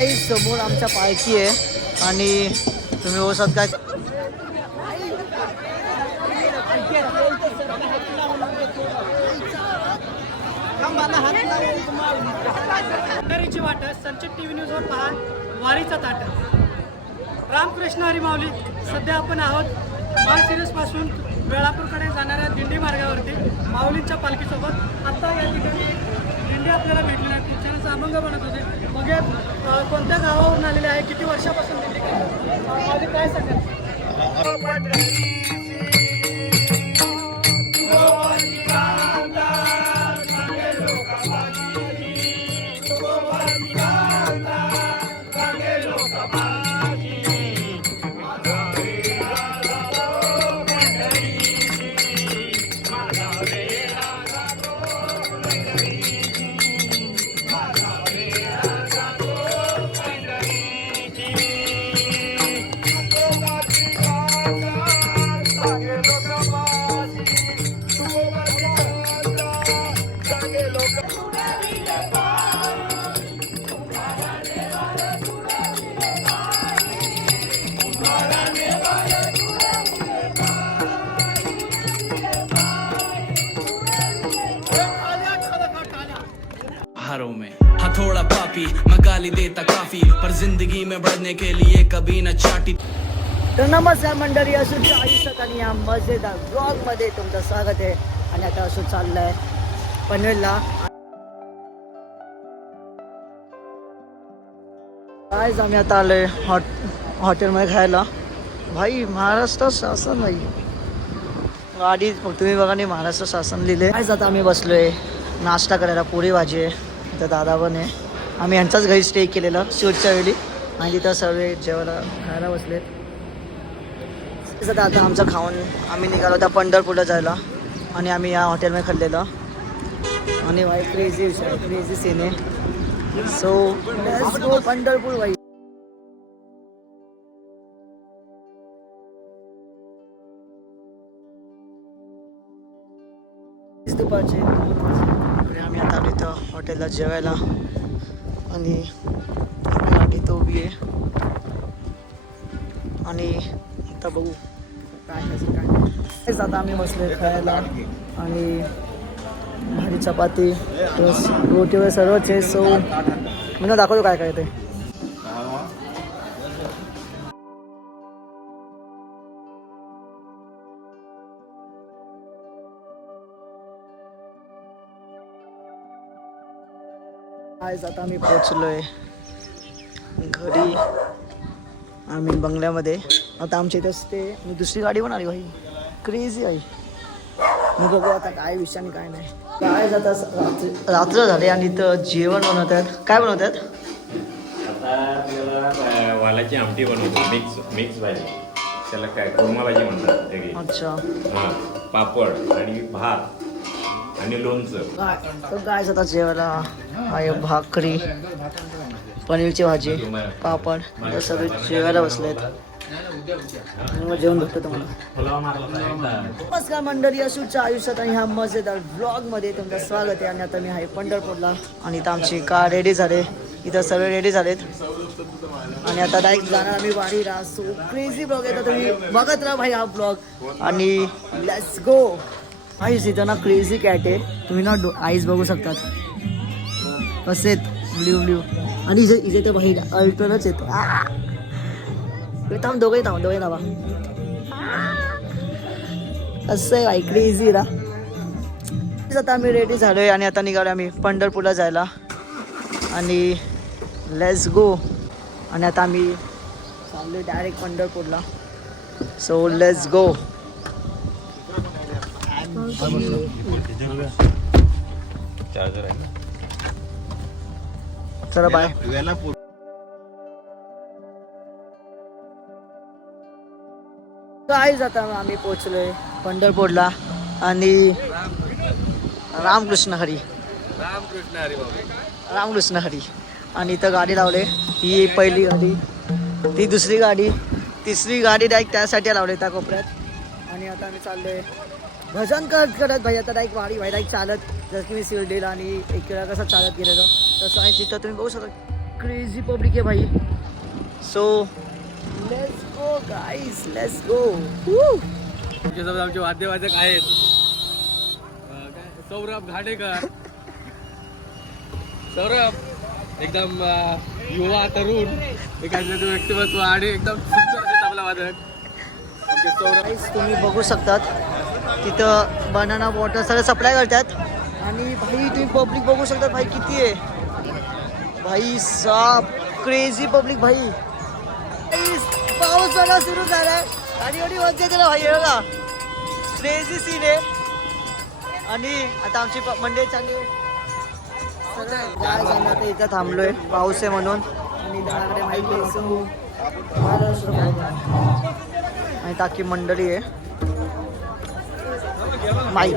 समोर आमच्या पालखी आहे आणि तुम्ही ओसात काय वाट संचित टीव्ही न्यूजवर पहा वारीचा ताट. रामकृष्ण हरी माऊली. सध्या आपण आहोत माळशिरस पासून वेळापूरकडे जाणाऱ्या दिंडी मार्गावरती माऊलींच्या पालखीसोबत. आता या ठिकाणी दिंडी आपल्याला भेटली नाही. पिक्चरचा अभंग बनत होते. बघूया कोणत्या गावावरून आलेले आहे, किती वर्षापासून दिंडी करतात, काय सांगाल? में हथौड़ा पापी मैं गाली देता काफी पर जिंदगी में बढ़ने के लिए कभी न चाटी. तर नमस्कार मंडळी, असूच्या आयुष्यात आणि या मजेदार ब्लॉग मध्ये तुमचं स्वागत आहे. आणि आता असं चाललंय पनवेलला. आज आम्ही आता आलोय हॉटेलमध्ये खायला. भाई महाराष्ट्र शासन भाई गाडी तुम्ही बघा नाही, महाराष्ट्र शासन लिहिले. आज आता आम्ही बसलोय नाश्ता करायला. पोळी भाजी आहे, तर दादा पण आहे. आम्ही यांचाच घरी स्टे केलेला शूटच्या वेळी आणि तिथं सर्व जेवायला खायला बसलेत. तसं आता आमचं खाऊन आम्ही निघालो होता पंढरपूरला जायला आणि आम्ही या हॉटेलमध्ये खाल्लेलं. आणि भाई क्रेझी सीन आहे. सो लेट्स गो पंढरपूर भाई. दुपारचे 2 वाजले. आम्ही आता आलो इथं हॉटेलला जेवायला आणि गाडी तो उभी आहे. आणि आता बघू काय काय. आता आम्ही बसले खायला आणि भाजी चपाती रोटी वगैरे सर्वच आहे. सो मी दाखवतो काय काय ते. आज आता आम्ही पोचलोय घरी. आम्ही बंगल्यामध्ये आता आमच्या इथं असते. मी दुसरी गाडी पण आली भाई, क्रेझी आहे. मी बघू आता काय विषय आणि काय नाही. काय जाता रात्र झाले आणि इथं जेवण बनवत आहेत. काय बनवत आहेत? आता आपल्याला वालाची आमटी बनवतो, मिक्स भाजी. त्याला काय कोरमा भाजी म्हणतात. अच्छा. हां, पापड आणि भात आणि लोणचं. काय जाता जेवायला आहे भाकरी, पनीरची भाजी, पापड. सगळे जेवायला बसलेत. जेवण भेटतो तुम्हाला. नमस्कार मंडळी, असूच्या आयुष्यात आणि ह्या मजेदार ब्लॉगमध्ये तुमचं स्वागत आहे. आणि आता मी आहे पंढरपूरला आणि इथं आमची कार रेडी झाले. इथं सगळे रेडी झालेत आणि आता डायरेक्ट जाणार आम्ही वारीला. सो क्रेझी ब्लॉग आहे, तर तुम्ही बघत राहा भाई हा ब्लॉग. आणि लेट्स गो. आईस इथं ना क्रेझी कॅट आहे. तुम्ही ना आईस बघू शकतात कसे ब्ल्यू आणि इथे तर भाई अल्टरच येतो. थांब दोघे धावा असं आहे भाई, क्रेझी ना. आता आम्ही रेडी झालोय आणि आता निघालो आम्ही पंढरपूरला जायला. आणि लेट्स गो. आणि आता आम्ही चाललोय डायरेक्ट पंढरपूरला. So let's go. चार्जर आहे ना. चला बाय. काय जाता आम्ही पोहोचलोय पंढरपूरला आणि रामकृष्ण हरी. आणि इथं गाडी लावले. ही पहिली गाडी, ती दुसरी गाडी, तिसरी गाडी डायरेक्ट त्यासाठी लावले त्या कोपऱ्यात. आणि आता आम्ही चाललोय भजन करत भाई. आता डायरेक्ट वाडी भाई डायरेक्ट चालत, जसं की मी शिर्डीला आणि एक कसं चालत गेलेलो तसं आहे. तिथं तुम्ही बघू शकता क्रेझी पब्लिक आहे भाई. So let's go guys, let's go. आमच्यासोबत आमचे वाद्यवादक आहेत. सौरभ घाडेकर. सौरभ एकदम युवा तरुण एखाद्या व्यक्तिमत्व आणि एकदम सुंदर तबला वादक आमचे सौरभ. गाईज तुम्ही बघू शकतात तिथं बनाना वॉटर सगळं सप्लाय करतात. आणि भाई तुम्ही पब्लिक बघू शकतात भाई किती आहे भाई साप. क्रेझी पब्लिक भाई. पाऊस जरा सुरू झालाय आणि एवढी मजा येते ना भाई. बघा क्रेझी सीन आहे. आणि आता आमची मंडळी चालली आहे. सगळं काय झालं आता इथं थांबलोय पाऊस आहे म्हणून. आणि त्याकडे माहिती आणि ताकी मंडळी आहे माईक.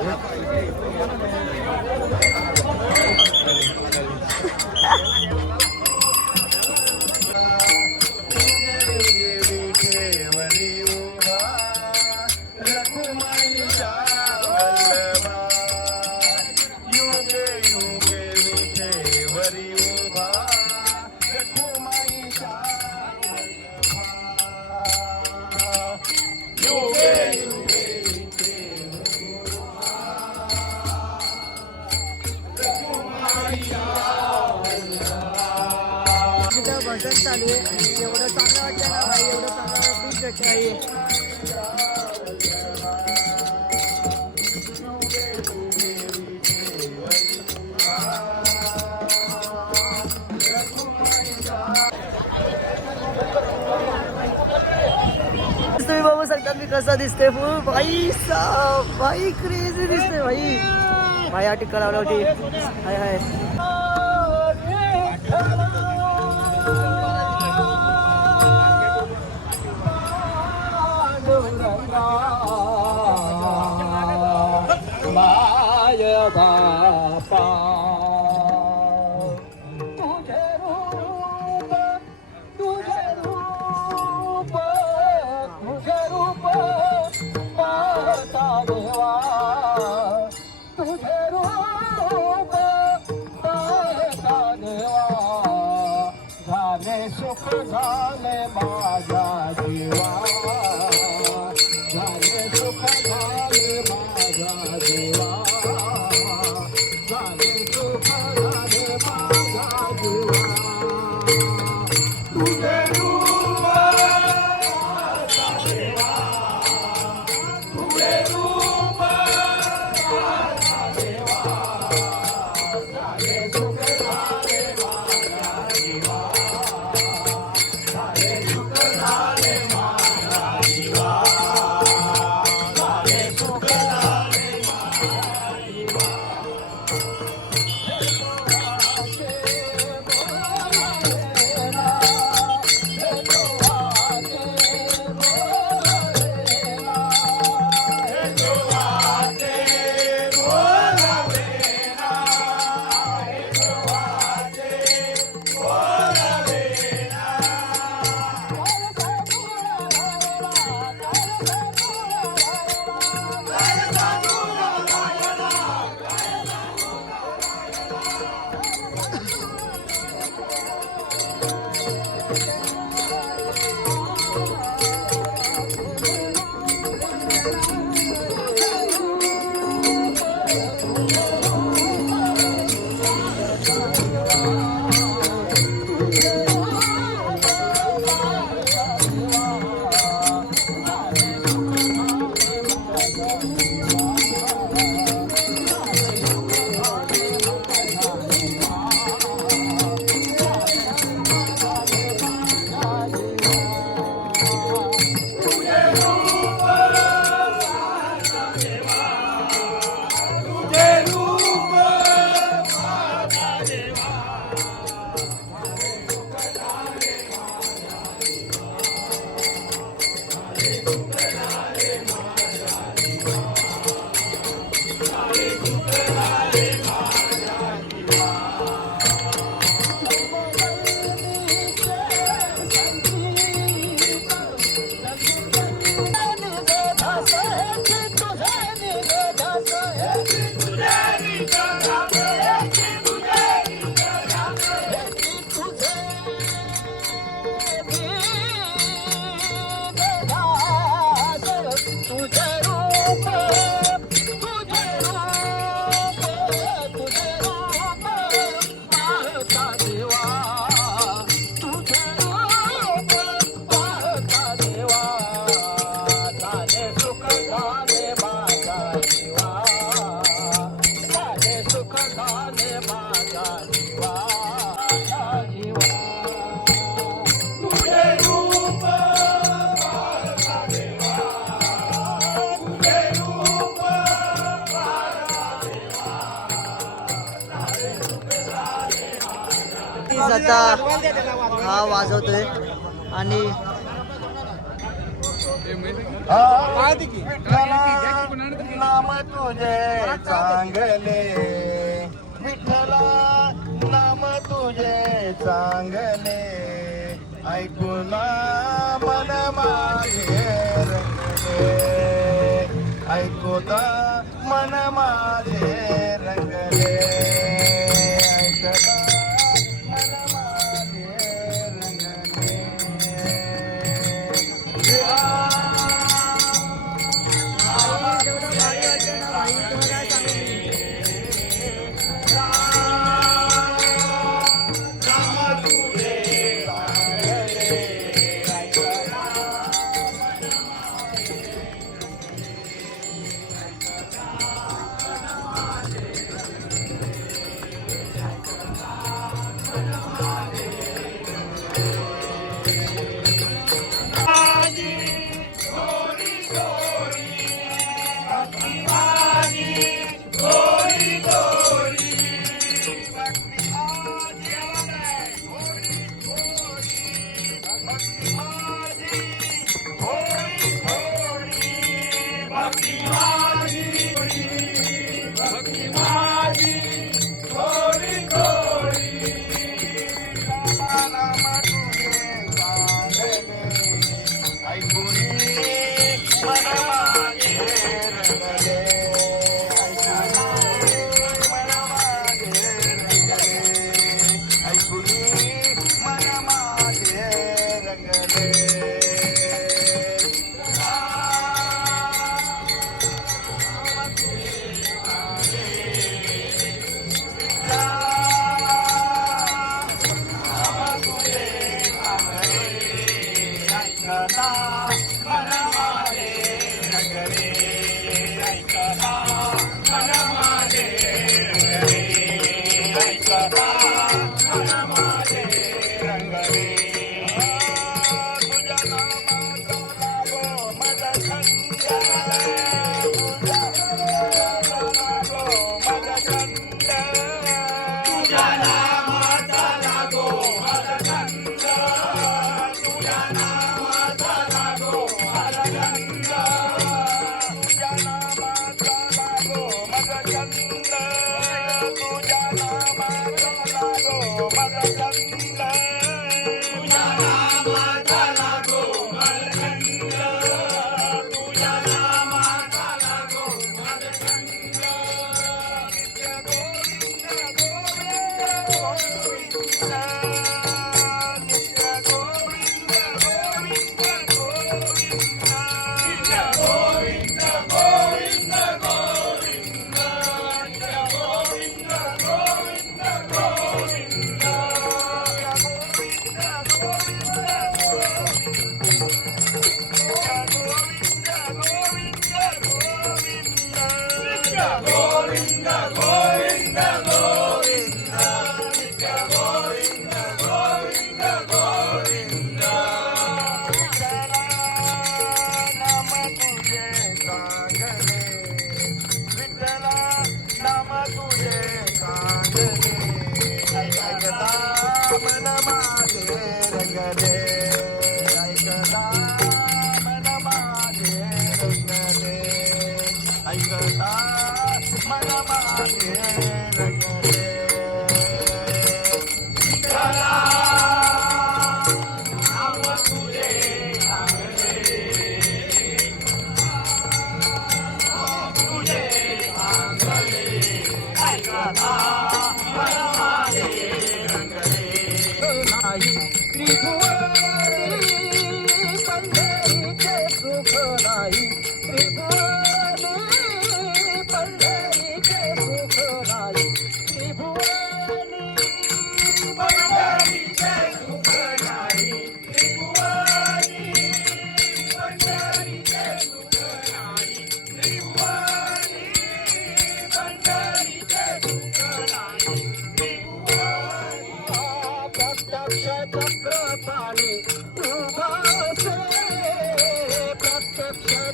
भजन चालू आहे आणि एवढं चांगलं वाटतं ना भाई. एवढं चांगलं खूप भेटतं भाई. तुम्ही बघू शकता मी कसा दिसते फुल भाई साब. भाई क्रेझी दिसते भाई. भाई आटी करावं होती. हाय हाय. सुख झाले माझ्या जीवा. झाले सुख झाले माझ्या जीवा. झाले सुख झाले माझ्या जीवा. तुझे रूप देवा. तुझे रूप देवा. झाले सुख झाले माझ्या जीवा. हा वाजवतोय आणि नाम तुझे चांगले विठ्ठला नाम तुझे चांगले ऐकून मन माझे रंगले ऐकूता मन माझे रंगले ऐकता मन माझे रंगले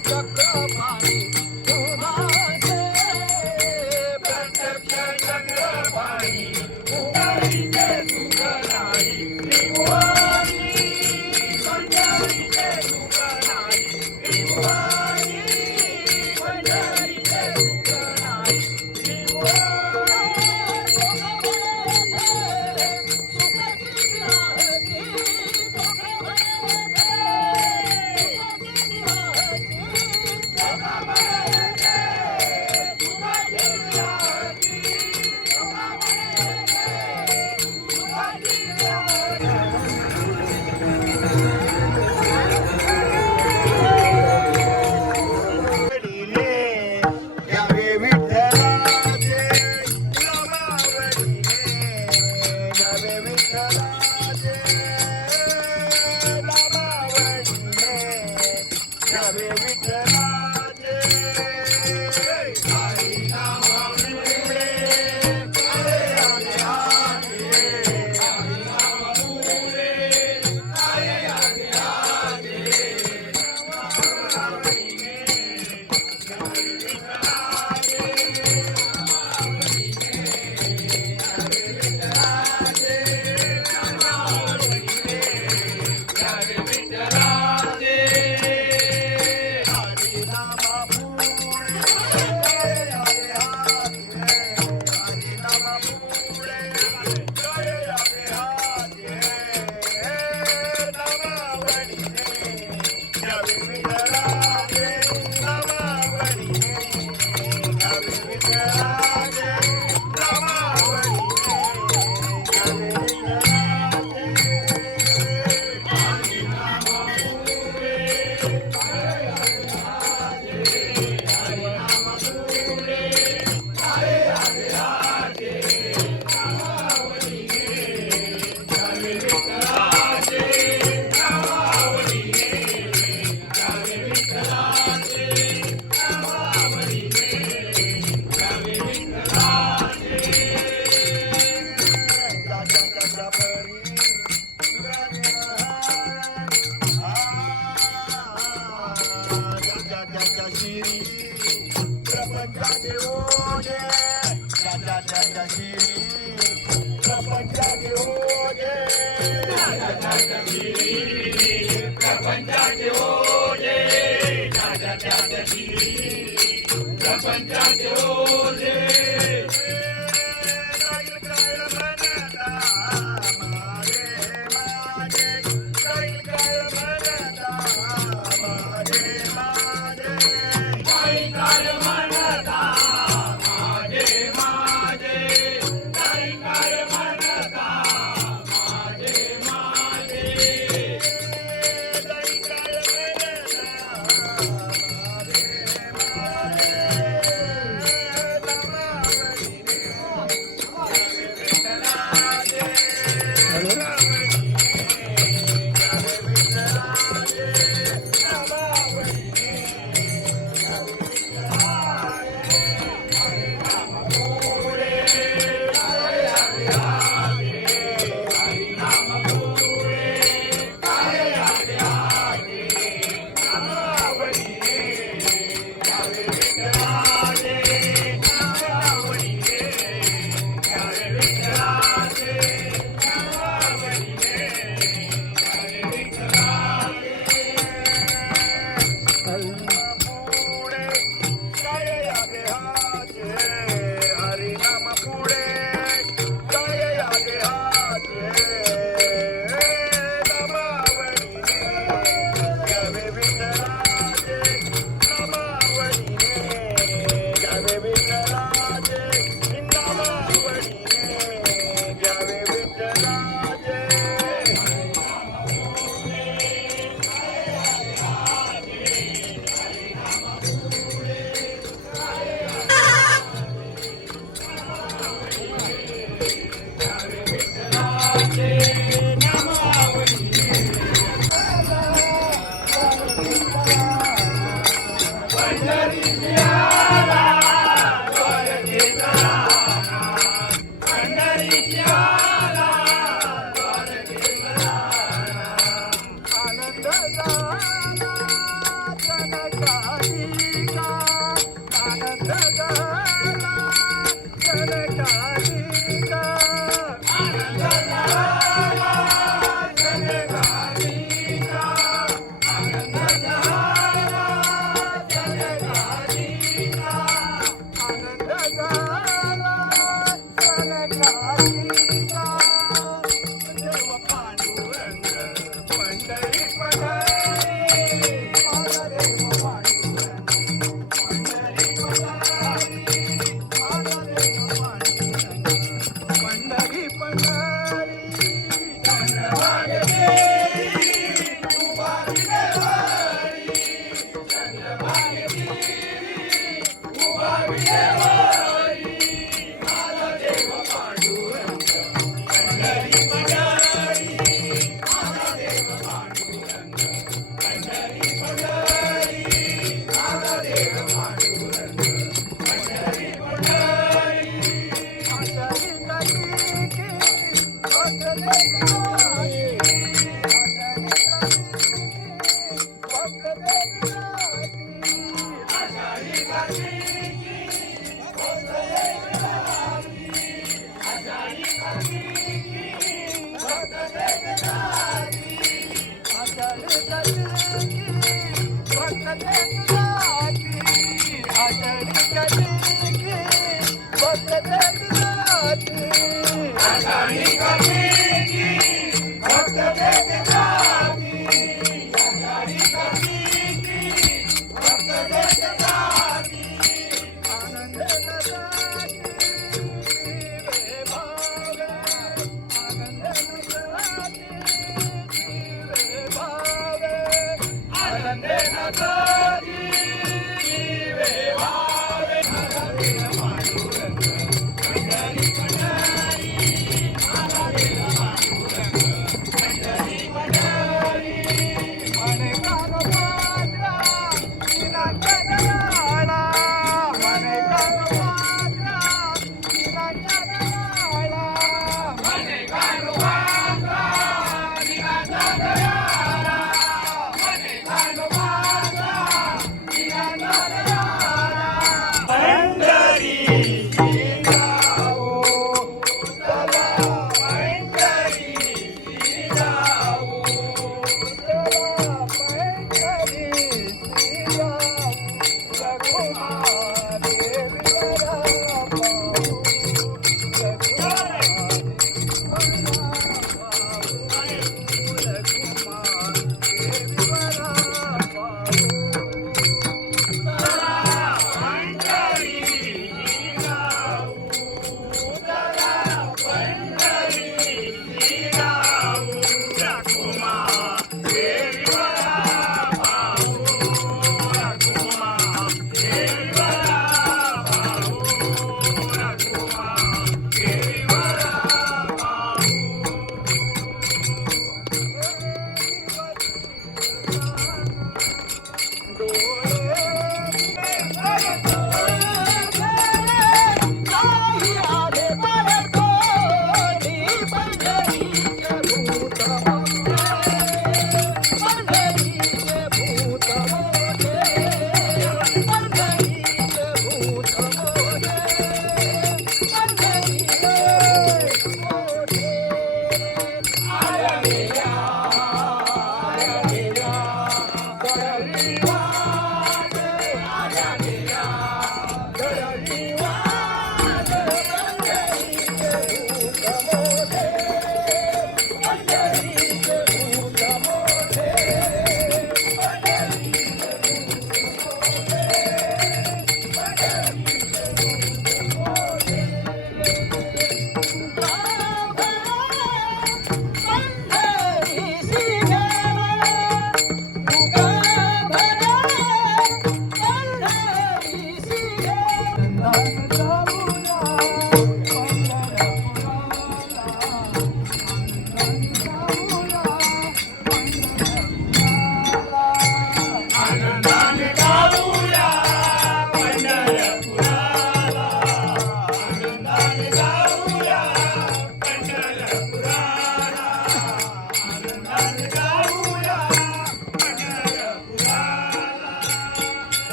चक्रपाणी Bye.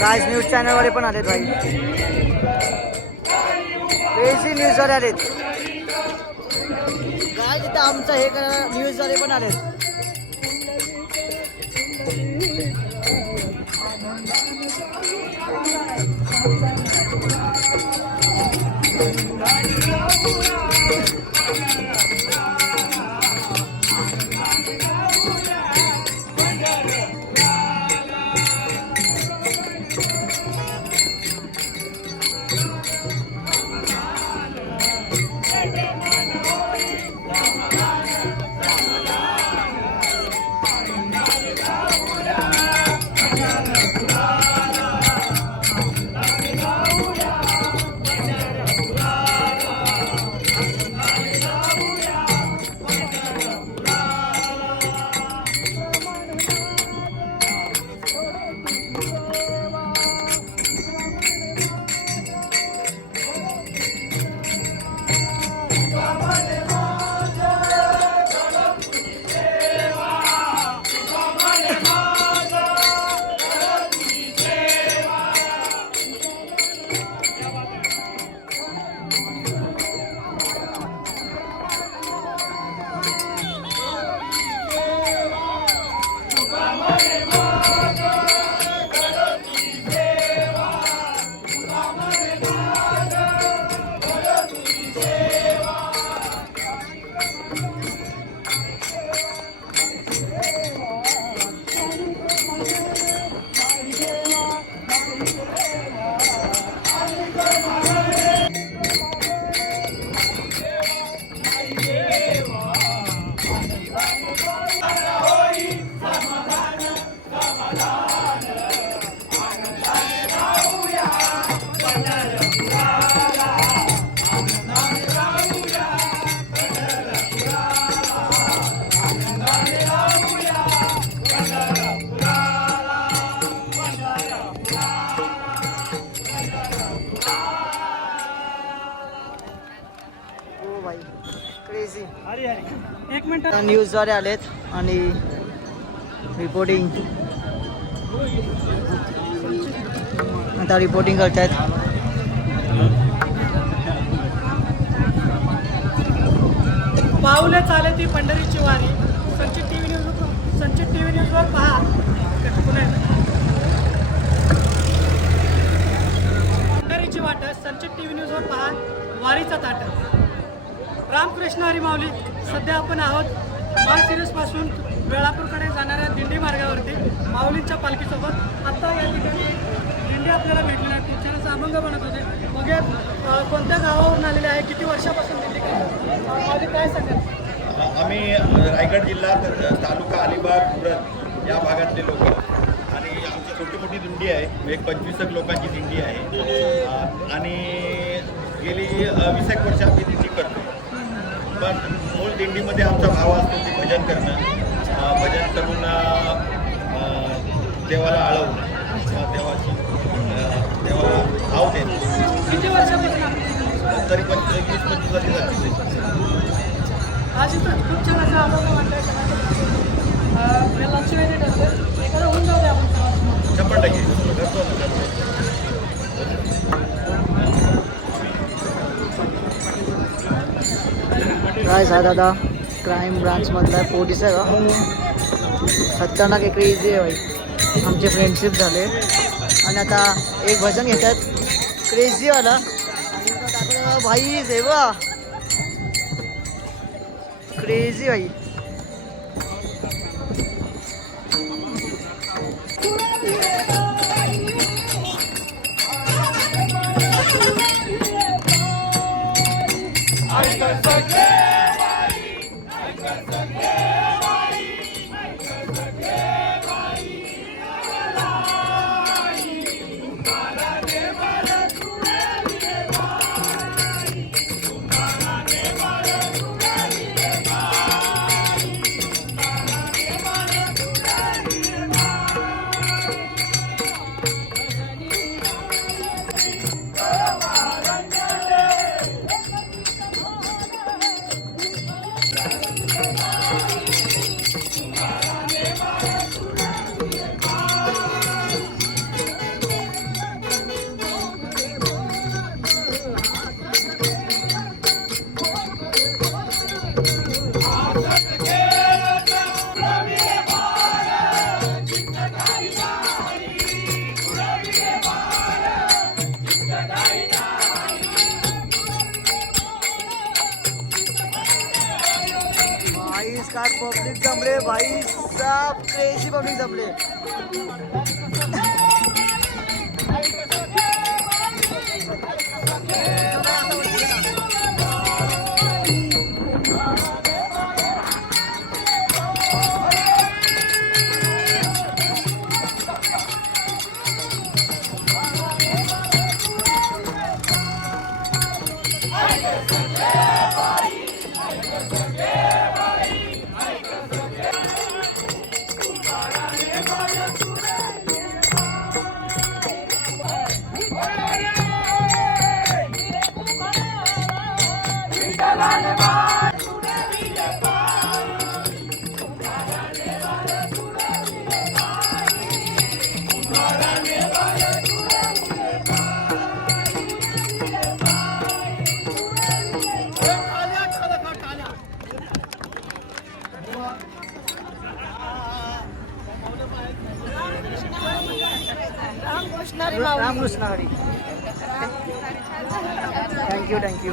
राज न्यूज चॅनलवाले पण आलेत भाई. क्रेझी न्यूजवाले आलेत. काय तिथं आमचं हे करा न्यूजवाले पण आलेत. क्रेझी एक मिनिट. न्यूजद्वारे आलेत आणि रिपोर्टिंग आता रिपोर्टिंग करतायत. पाऊले चाले ती पंढरीची वारी. संचित टीव्ही न्यूजवर पहा. पुन्हा पंढरीची वाट. संचित टीव्ही न्यूजवर पहा वारीचा ताट. रामकृष्ण हरी माऊली. सध्या आपण आहोत माळशिरस पासून वेळापूरकडे जाणाऱ्या दिंडी मार्गावरती माऊलींच्या पालखीसोबत. आत्ता या ठिकाणी दिंडी आपल्याला भेटली नाही. पिक्चरचा अभंग बनत होते. बघे कोणत्या गावावरून आलेले आहे, किती वर्षापासून दिंडी करतात, काय सांगाल? आम्ही रायगड जिल्हा तालुका अलिबाग पुरत या भागातले लोक आणि आमची छोटी मोठी दिंडी आहे. एक 25 लोकांची दिंडी आहे आणि गेली 20 वर्ष आम्ही दिंडी करतो. पण मूळ दिंडीमध्ये आमचा भाव असतो ते भजन करणं. भजन करून देवाला आळवणं, देवाला भाव देणं. किती वर्षापासून? तरी 20-25 वर्ष झाली. आज इथं खूप छान असं अभंग वाटतं. लक्ष वेगळी असतं. एखादं होऊन जाऊ दे आपण. 100% करतो ना. काय हा दादा क्राईम ब्रांचमधला पोलीस आहे का? खतरनाक एक क्रेझी आहे भाई. आमचे फ्रेंडशिप झाले आणि आता एक भजन घेतात क्रेझीवाला. आणि भाई सेवा क्रेझी भाई. गाईस काय पब्लिक जमले भाई साब क्रेझी पब्लिक जमले. रामकृष्ण हरी. Thank you thank you.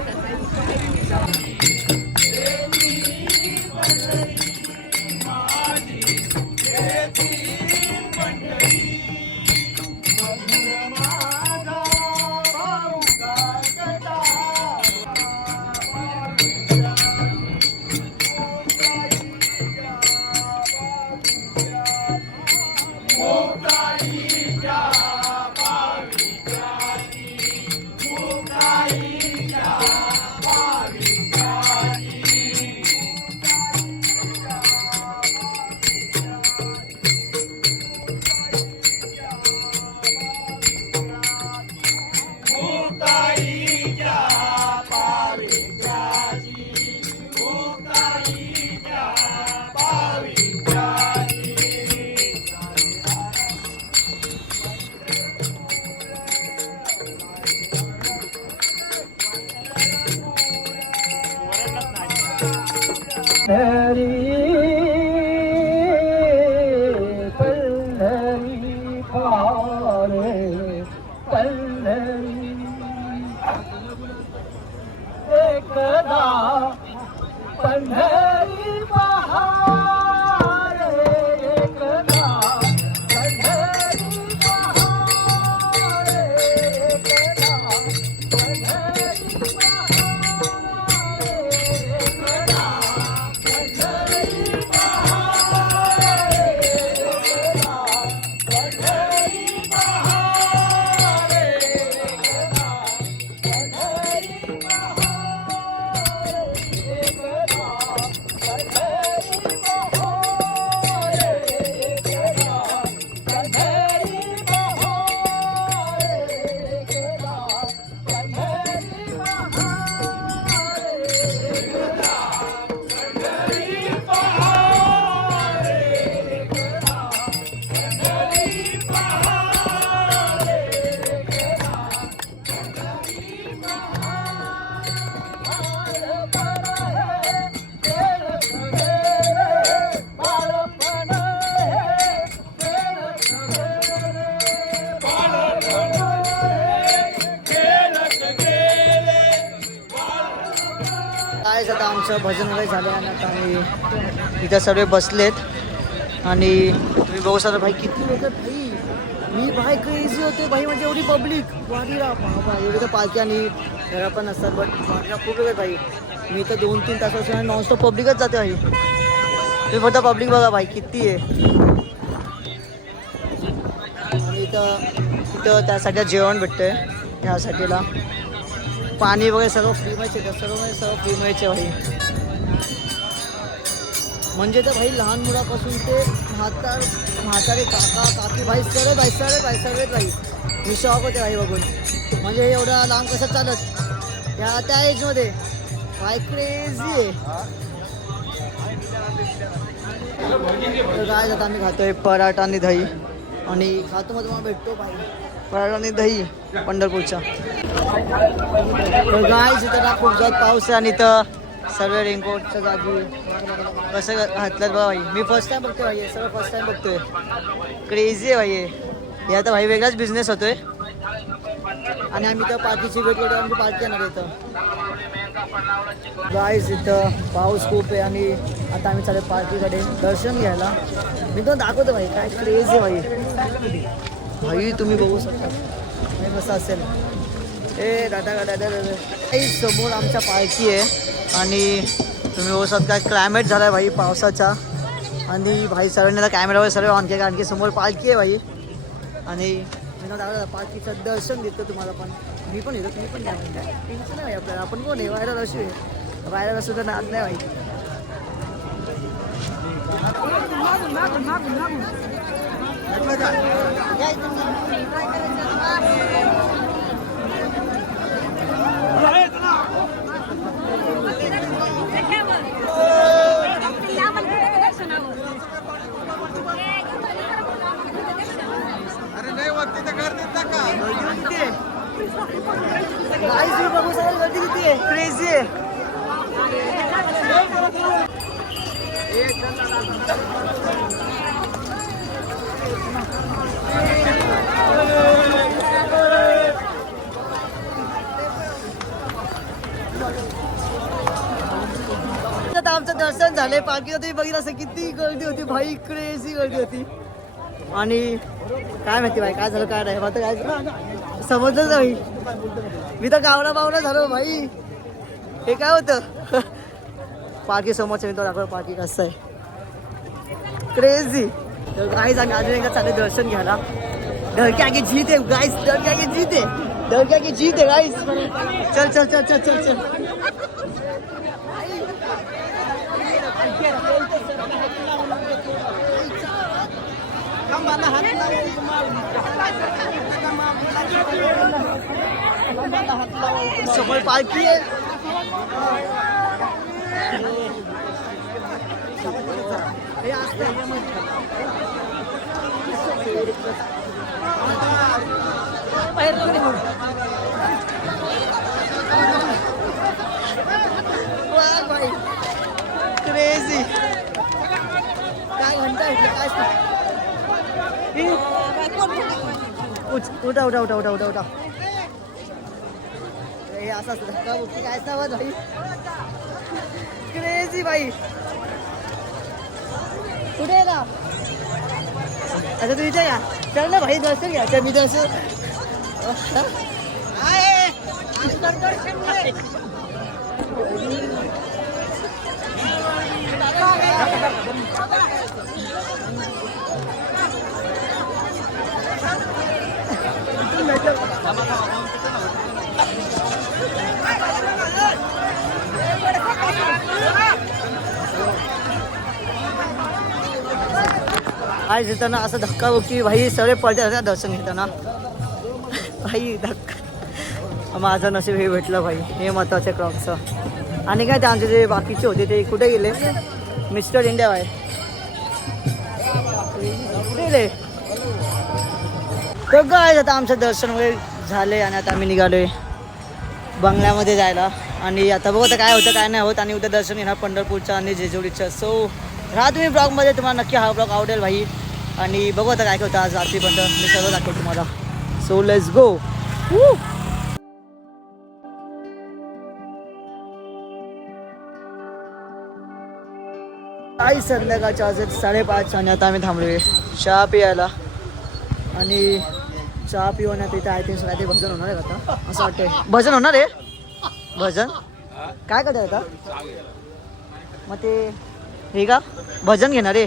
काय आता आमचं भजन वगैरे झालं आणि आता आम्ही इथं सर्व बसलेत आणि तुम्ही बघू शकता भाई किती लोक आहेत भाई. मी भाई क्रेझी होते भाई म्हणजे एवढी पब्लिक वारीला बाबा एवढी तर पालखी आणि घरा पण असतात बट वारीला खूप लोक आहेत भाई. मी तर 2-3 तासापासून नॉनस्टॉप पब्लिकच जाते भाई. तुम्ही फक्त पब्लिक बघा भाई किती आहे. आणि इथं त्यासाठी जेवण भेटतंय ह्यासाठीला पाणी वगैरे सर्व फ्री मिळते सर्व फ्री मिळते भाई. म्हणजे तर भाई लहान मुलापासून ते म्हातारे काका काकी भाई सर्व भाई. मी शॉक होते भाई बघून. म्हणजे एवढा लांब कसं चालत त्या एजमध्ये भाई क्रेझी आहे. काय आता आम्ही खातोय पराठा आणि दही आणि खातो मग तुम्हाला भेटतो भाई पराठा आणि दही पंढरपूरच्या. गायच इथं खूप जास्त पाऊस आहे आणि इथं सर्व रेनकोटच्या जागी कसं घातलं बघा भाई. मी फर्स्ट टाइम बघतोय भाई सर्व फर्स्ट टाइम बघतोय. क्रेझी आहे भाई हे आता भाई वेगळाच बिझनेस होतोय. आणि आम्ही तर पार्टीची वेट करतो आमची पार्टी येणार इथं. गाईस इथं पाऊस खूप आहे आणि आता आम्ही चालू पार्टीकडे दर्शन घ्यायला. मी तो दाखवतो भाई काय क्रेज आहे भाई तुम्ही बघू शकता कसं असेल. ए दादा काही समोर आमच्या पार्टी आहे आणि तुम्ही बघू शकता क्लायमेट झाला आहे भाई पावसाचा. आणि भाई सर्वांनी कॅमेरावर सर्व ऑन केला आणखी समोर पालखी आहे भाई. आणि मी दादा पालखीचं दर्शन देतो तुम्हाला पण. मी पण येतो तुम्ही पण घ्या म्हणजे टेन्शन नाही आपल्याला. आपण कोण आहे व्हायरल असू आहे व्हायरल असू तर नाद नाही भाई. गाईस तुम्ही बघू शकता गर्दी किती आहे क्रेझी आहे. आता आमचं दर्शन झालंय पालखीला. तुम्ही बघितलं असं किती गर्दी होती भाई क्रेझी गर्दी होती. आणि काय माहिती भाई काय झालं काय नाही मला काय समजलंच नाही. मी तर गावला बावला झालो भाई. हे काय होतं पार्की समोरचं मी तो दाखवलं पार्की कसं आहे क्रेझी. तर गाईज आम्ही अजून एकदा चालू दर्शन घ्यायला. डरके आगे जीत आहे गाईज. डरके आगे जीत आहे. डरके आगे जीत आहे गाईज. चल चल चल चल चल चल. समोर पार्टी आहे. हे असतं क्रेझी. काय म्हणता काय उठा उठा उठा उठा उठा उठा. हे असं असतं धक्का बुक्की काय असतं भाई क्रेझी भाई. कुठे आहे ना आता तू इथे या. चल ना भाई दर्शन घ्या. चल मी दर्शन आज येताना असं धक्का बुक्की भाई सगळे पडते दर्शन घेताना भाई धक्का. माझं नशीब हे भेटलं भाई हे महत्वाचं क्रॉक्सचं. आणि काय ते आमचे जे बाकीचे होते ते कुठे गेले. मिस्टर इंडिया भाई कुठे गेले. तर काय आता आमचं दर्शन वगैरे झाले आणि आता आम्ही निघालोय बंगल्यामध्ये जायला. आणि आता बघू आता काय होतं काय नाही होत. आणि उद्या दर्शन येणार पंढरपूरचं आणि जेजुरीचं. सो राहा तुम्ही ब्लॉगमध्ये. तुम्हाला नक्की हा ब्लॉग आवडेल भाई. आणि बघू आता काय होतं आज रात्रीपर्यंत मी सर्व दाखवतो तुम्हाला. So let's go. आई संध्याकाळचे वाजत 5:30 आणि आता आम्ही थांबलोय चहा पियायला. आणि चहा पिवण्यात इथे आय थिंक ते भजन होणार आहे आता असं वाटतंय. भजन होणार आहे. भजन काय करताय आता मग ते हे का भजन घेणार आहे.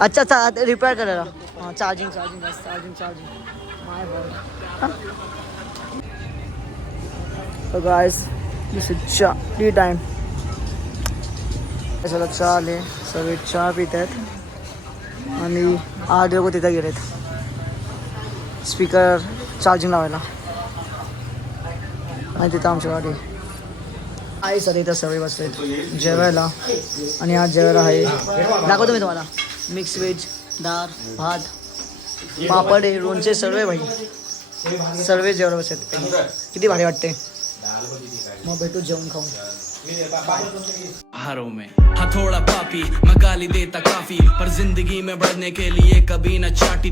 अच्छा अच्छा रिपेअर करायला. हां charging charging charging charging my boy. Guys this is चा टी टाइम. चला चहा आले सगळे चहा पित आहेत. आणि 8 लोक तिथे गेलेत स्पीकर चार्जिंग लावायला. आणि तिथं आमची गाडी आई सर इथं सगळे बसलेत जेवायला. आणि आज जेवायला आहे दाखवतो मी तुम्हाला मिक्स व्हेज डाळ भात पापड आहे लोणचे सर्व भाई सर्व जेवायला बसलेत. किती भारी वाटते. मग भेटू जेवण खाऊन. हारों में हथौड़ा पापी मैं गाली देता काफी पर जिंदगी में बढ़ने के लिए कभी न चाटी